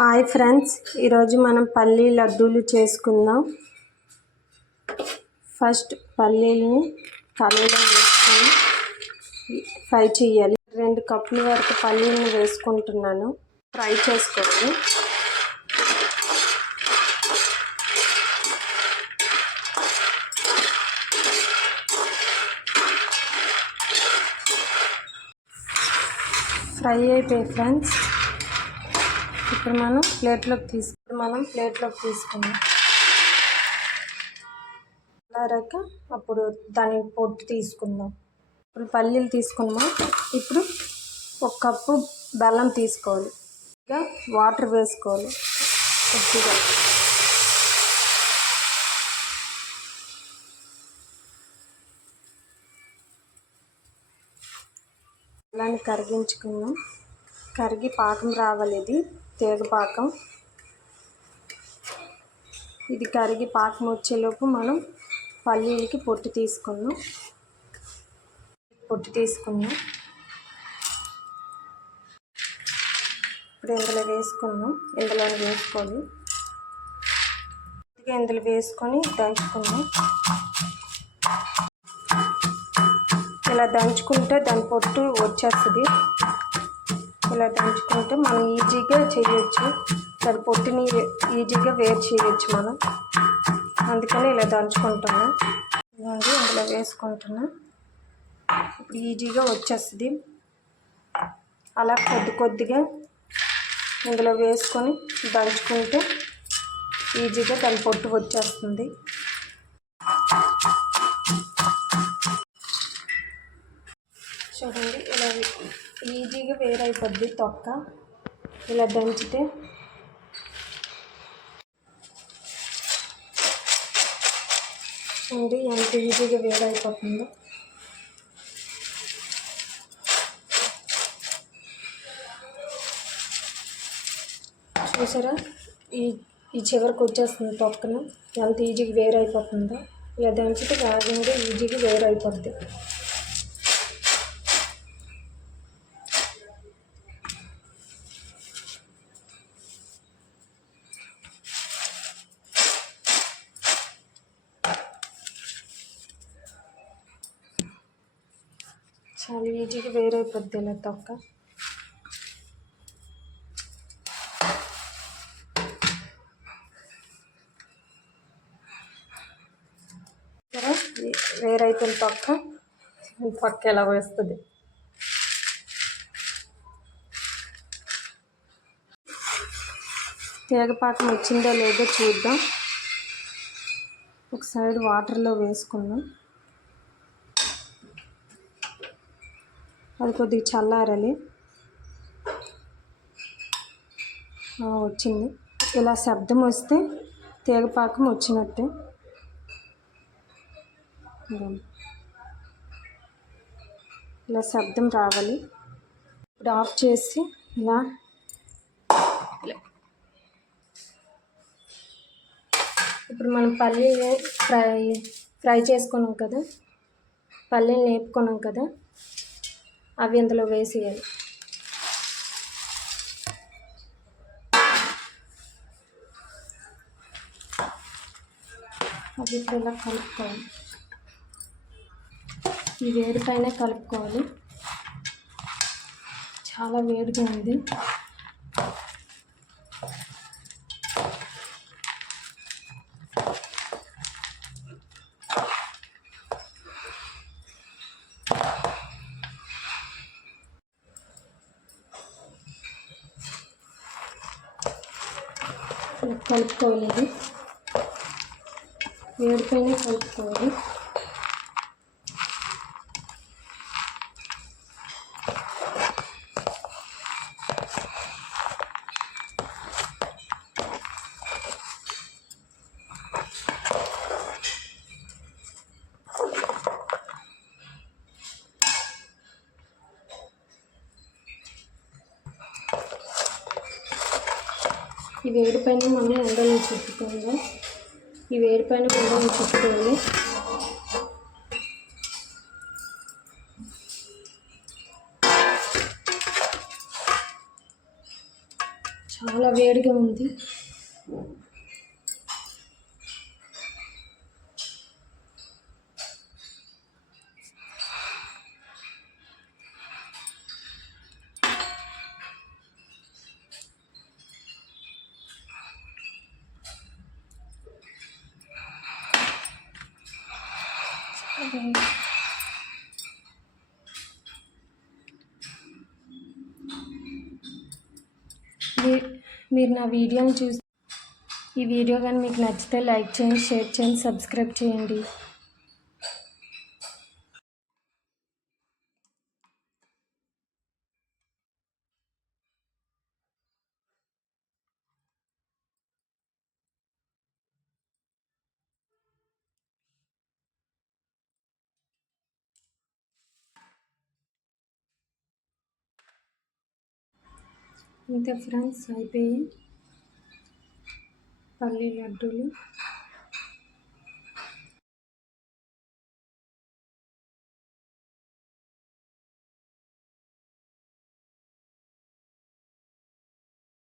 Hi friends, ఈరోజు మనం పల్లీ లడ్డూలు చేసుకుందాం. ఫస్ట్ పల్లీలని కళాయిలో వేసుకొని ఫ్రై చేయాలి. 2 కప్పుల వరకు పల్లీలను వేసుకుంటున్నాను. ఫ్రై చేసుకోవాలి. ఫ్రై అయిపోయి ఫ్రెండ్స్, ఇప్పుడు మనం ప్లేట్లోకి తీసుకుందాం. అలారాక అప్పుడు దాని పొట్టు తీసుకుందాం. ఇప్పుడు పల్లీలు తీసుకున్నాం. ఇప్పుడు 1 కప్పు బెల్లం తీసుకోవాలి. ఇంకా వాటర్ వేసుకోవాలి కొద్దిగా. బెల్లాన్ని కరిగించుకుందాం. కరిగి పాకం రావాలి. ఇది తీగ పాకం. ఇది కరిగి పాకం వచ్చేలోపు మనం పల్లీలకి పొట్టు తీసుకుందాం. ఇప్పుడు ఇందులో వేసుకోవాలి. ఇందులో వేసుకొని దంచుకుందాం. ఇలా దంచుకుంటే దాని పొట్టు వచ్చేస్తుంది. ఇలా దంచుకుంటే మనం ఈజీగా చేయొచ్చు. దాని పొట్టుని ఈజీగా వేరు చేయొచ్చు మనం. అందుకని ఇలా దంచుకుంటున్నా. ఇందులో వేసుకుంటున్నా. ఇప్పుడు ఈజీగా వచ్చేస్తుంది. అలా కొద్దిగా ఇందులో వేసుకొని దంచుకుంటే ఈజీగా దాని పొట్టు వచ్చేస్తుంది. చూడండి, ఇలా ఈజీగా వేరైపోద్ది తొక్క. ఇలా దంచితే చూడండి ఎంత ఈజీగా వేరైపోతుందో. చూసారా, ఈ చివరికి వచ్చేస్తుంది తొక్కన. ఎంత ఈజీగా వేరైపోతుందో. ఇలా దంచితే వేగంగా ఈజీగా వేరైపోద్ది. చాలా ఈజీగా వేరైపోద్ది ఇలా తొక్క. వేరైపోయిన తొక్క ఎలా వేస్తుంది. తీగపాకం వచ్చిందో లేదో చూద్దాం. ఒక సైడ్ వాటర్లో వేసుకుందాం. అది కొద్దిగా చల్లారాలి. వచ్చింది. ఇలా శబ్దం వస్తే తీగపాకం వచ్చినట్టే. ఇలా శబ్దం రావాలి. ఇప్పుడు ఆఫ్ చేసి ఇలా ఇప్పుడు మనం పల్లీలు ఫ్రై చేసుకున్నాం కదా, పల్లీలు వేపుకున్నాం కదా, అవి ఇందులో వేసేయాలి. అవి ఇప్పుడు ఇలా కలుపుకోవాలి. ఈ వేడి పైన కలుపుకోవాలి. చాలా వేడిగా ఉంది. కలుపుకోవాలి. ఇది వేడిపైన కలుపుకోవాలి. ఈ వేడిపైన మనం ఉండలు చుట్టుకోవాలి. చాలా వేడిగా ఉంది. మీరు నా వీడియోని చూసి ఈ వీడియో కానీ మీకు నచ్చితే లైక్ చేయండి, షేర్ చేయండి, సబ్స్క్రైబ్ చేయండి. ఇంతే ఫ్రెండ్స్, అయిపోయి పల్లి లడ్డూలు.